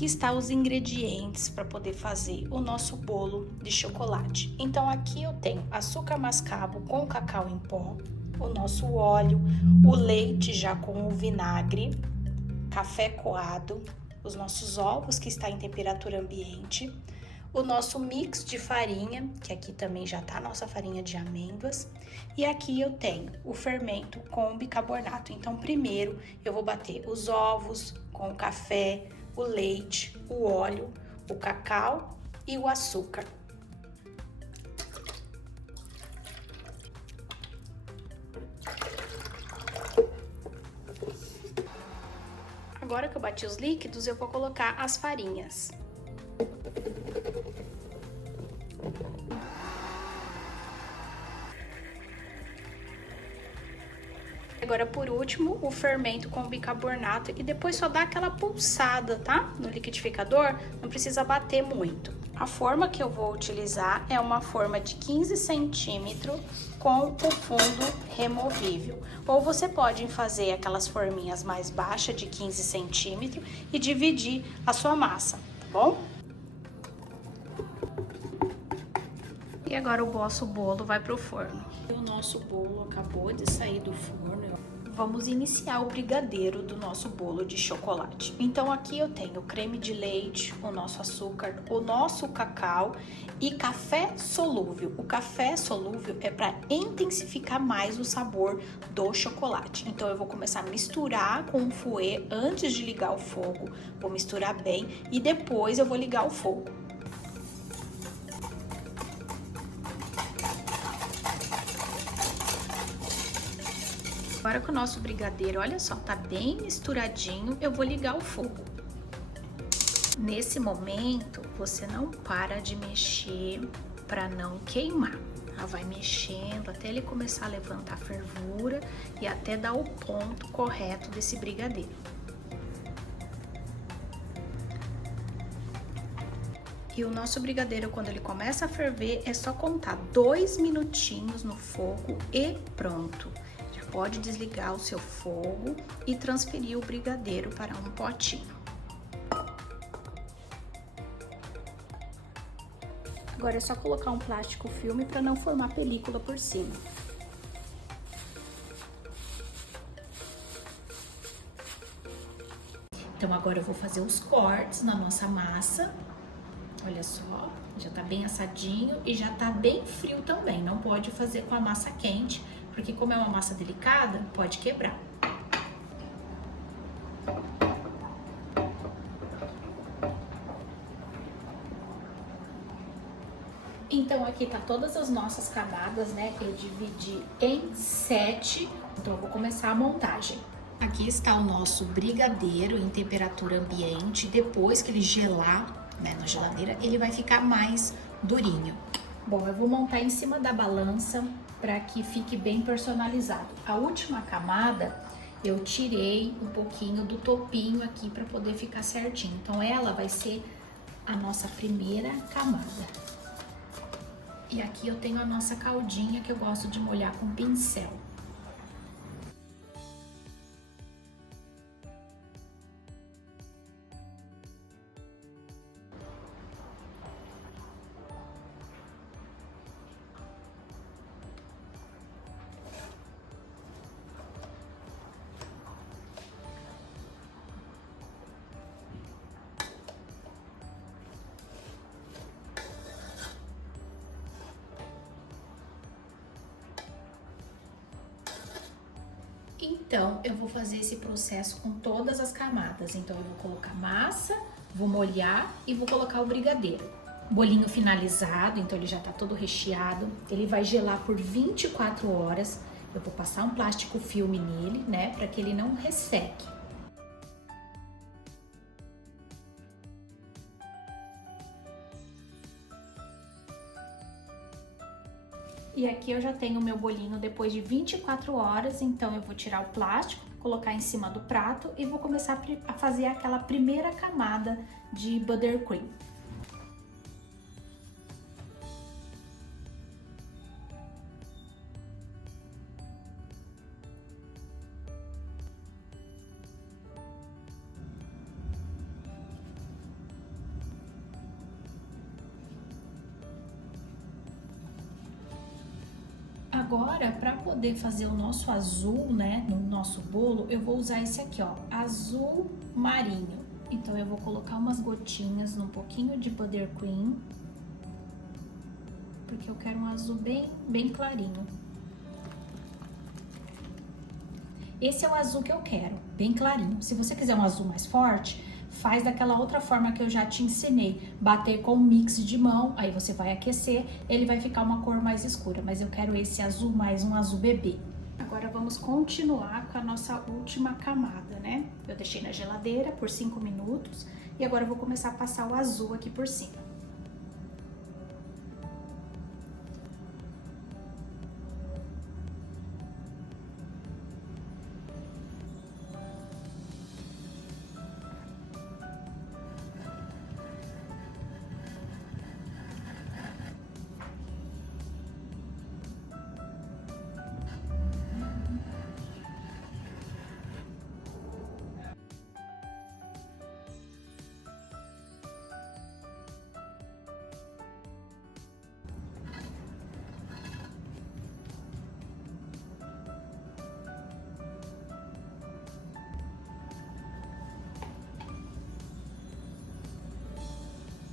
aqui está os ingredientes para poder fazer o nosso bolo de chocolate. Então aqui eu tenho açúcar mascavo com cacau em pó, o nosso óleo, o leite já com o vinagre, café coado, os nossos ovos que está em temperatura ambiente, o nosso mix de farinha, que aqui também já tá a nossa farinha de amêndoas, e aqui eu tenho o fermento com bicarbonato. Então primeiro eu vou bater os ovos com o café, o leite, o óleo, o cacau e o açúcar. Agora que eu bati os líquidos, eu vou colocar as farinhas. Agora, por último, o fermento com bicarbonato e depois só dá aquela pulsada, tá? No liquidificador, não precisa bater muito. A forma que eu vou utilizar é uma forma de 15 centímetros com o fundo removível. Ou você pode fazer aquelas forminhas mais baixas de 15 centímetros e dividir a sua massa, tá bom? E agora o nosso bolo vai pro forno. O nosso bolo acabou de sair do forno. Vamos iniciar o brigadeiro do nosso bolo de chocolate. Então aqui eu tenho creme de leite, o nosso açúcar, o nosso cacau e café solúvel. O café solúvel é para intensificar mais o sabor do chocolate. Então eu vou começar a misturar com o fouet antes de ligar o fogo. Vou misturar bem e depois eu vou ligar o fogo. Agora que o nosso brigadeiro, olha só, tá bem misturadinho, eu vou ligar o fogo. Nesse momento, você não para de mexer para não queimar. Tá? Vai mexendo até ele começar a levantar fervura e até dar o ponto correto desse brigadeiro. E o nosso brigadeiro, quando ele começa a ferver, é só contar 2 minutinhos no fogo e pronto. Pode desligar o seu fogo e transferir o brigadeiro para um potinho. Agora é só colocar um plástico filme para não formar película por cima. Então agora eu vou fazer os cortes na nossa massa. Olha só, já tá bem assadinho e já tá bem frio também. Não pode fazer com a massa quente, porque como é uma massa delicada, pode quebrar. Então aqui tá todas as nossas camadas, né? Eu dividi em 7, então eu vou começar a montagem. Aqui está o nosso brigadeiro em temperatura ambiente. Depois que ele gelar, né, na geladeira, ele vai ficar mais durinho. Bom, eu vou montar em cima da balança para que fique bem personalizado. A última camada eu tirei um pouquinho do topinho aqui para poder ficar certinho. Então ela vai ser a nossa primeira camada. E aqui eu tenho a nossa caldinha que eu gosto de molhar com pincel. Então, eu vou fazer esse processo com todas as camadas. Então, eu vou colocar massa, vou molhar e vou colocar o brigadeiro. Bolinho finalizado, então ele já tá todo recheado. Ele vai gelar por 24 horas. Eu vou passar um plástico filme nele, né, para que ele não resseque. E aqui eu já tenho o meu bolinho depois de 24 horas, então eu vou tirar o plástico, colocar em cima do prato e vou começar a fazer aquela primeira camada de buttercream. Agora, para poder fazer o nosso azul, né, no nosso bolo, eu vou usar esse aqui, ó, azul marinho. Então, eu vou colocar umas gotinhas num pouquinho de Buttercream, porque eu quero um azul bem clarinho. Esse é o azul que eu quero, bem clarinho. Se você quiser um azul mais forte, faz daquela outra forma que eu já te ensinei. Bater com um mix de mão, aí você vai aquecer, ele vai ficar uma cor mais escura. Mas eu quero esse azul mais um azul bebê. Agora vamos continuar com a nossa última camada, né? Eu deixei na geladeira por 5 minutos e agora eu vou começar a passar o azul aqui por cima.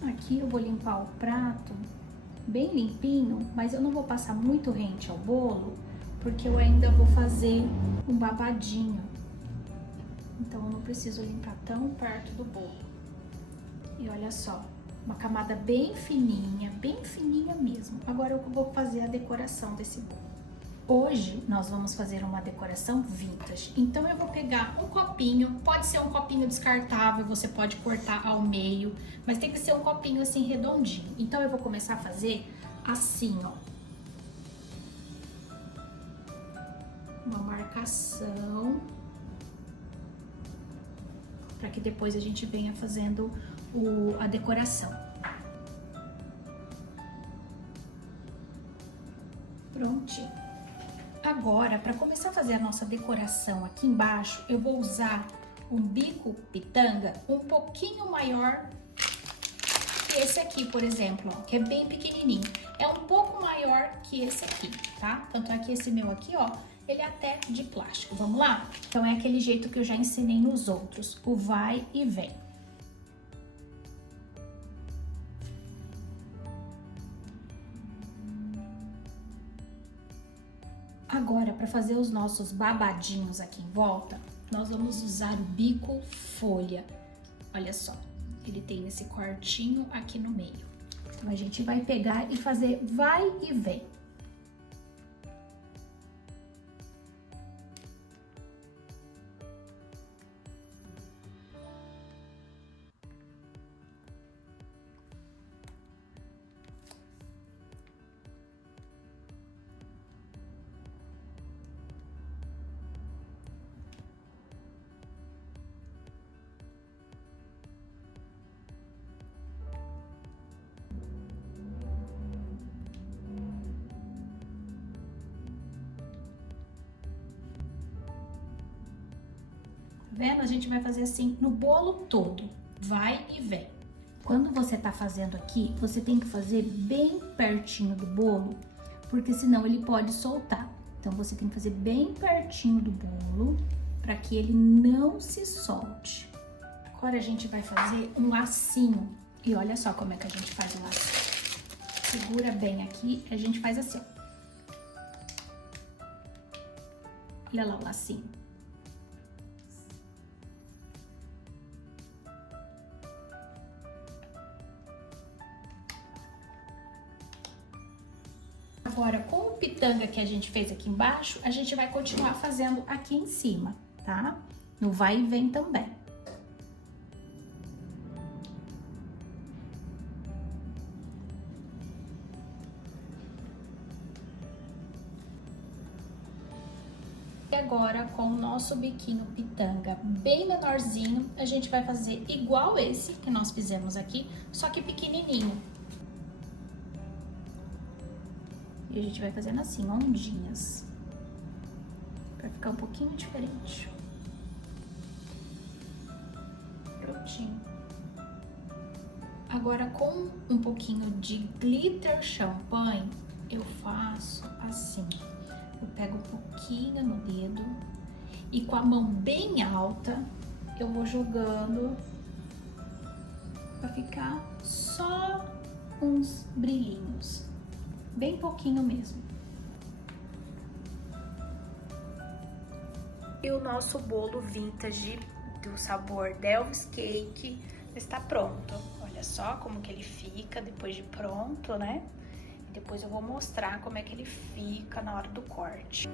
Aqui eu vou limpar o prato bem limpinho, mas eu não vou passar muito rente ao bolo, porque eu ainda vou fazer um babadinho. Então eu não preciso limpar tão perto do bolo. E olha só, uma camada bem fininha mesmo. Agora eu vou fazer a decoração desse bolo. Hoje nós vamos fazer uma decoração vintage, então eu vou pegar um copinho, pode ser um copinho descartável, você pode cortar ao meio, mas tem que ser um copinho assim redondinho. Então eu vou começar a fazer assim, ó. Uma marcação, para que depois a gente venha fazendo a decoração. Prontinho. Agora, para começar a fazer a nossa decoração aqui embaixo, eu vou usar um bico pitanga um pouquinho maior que esse aqui, por exemplo, ó, que é bem pequenininho. É um pouco maior que esse aqui, tá? Tanto é que esse meu aqui, ó, ele é até de plástico. Vamos lá? Então é aquele jeito que eu já ensinei nos outros, o vai e vem. Agora, para fazer os nossos babadinhos aqui em volta, nós vamos usar o bico folha. Olha só, ele tem esse cortinho aqui no meio. Então, a gente vai pegar e fazer vai e vem. Vendo? A gente vai fazer assim no bolo todo, vai e vem. Quando você tá fazendo aqui, você tem que fazer bem pertinho do bolo, porque senão ele pode soltar. Então você tem que fazer bem pertinho do bolo, para que ele não se solte. Agora a gente vai fazer um lacinho, e olha só como é que a gente faz o lacinho. Segura bem aqui, a gente faz assim, ó. Olha lá o lacinho. Agora, com o pitanga que a gente fez aqui embaixo, a gente vai continuar fazendo aqui em cima, tá? No vai e vem também. E agora, com o nosso biquinho pitanga bem menorzinho, a gente vai fazer igual esse que nós fizemos aqui, só que pequenininho. E a gente vai fazendo assim, ondinhas, pra ficar um pouquinho diferente. Prontinho. Agora, com um pouquinho de glitter champanhe, eu faço assim. Eu pego um pouquinho no dedo e com a mão bem alta eu vou jogando para ficar só uns brilhinhos, bem pouquinho mesmo. E o nosso bolo vintage do sabor Delvis Cake está pronto. Olha só como que ele fica depois de pronto, né? E depois eu vou mostrar como é que ele fica na hora do corte.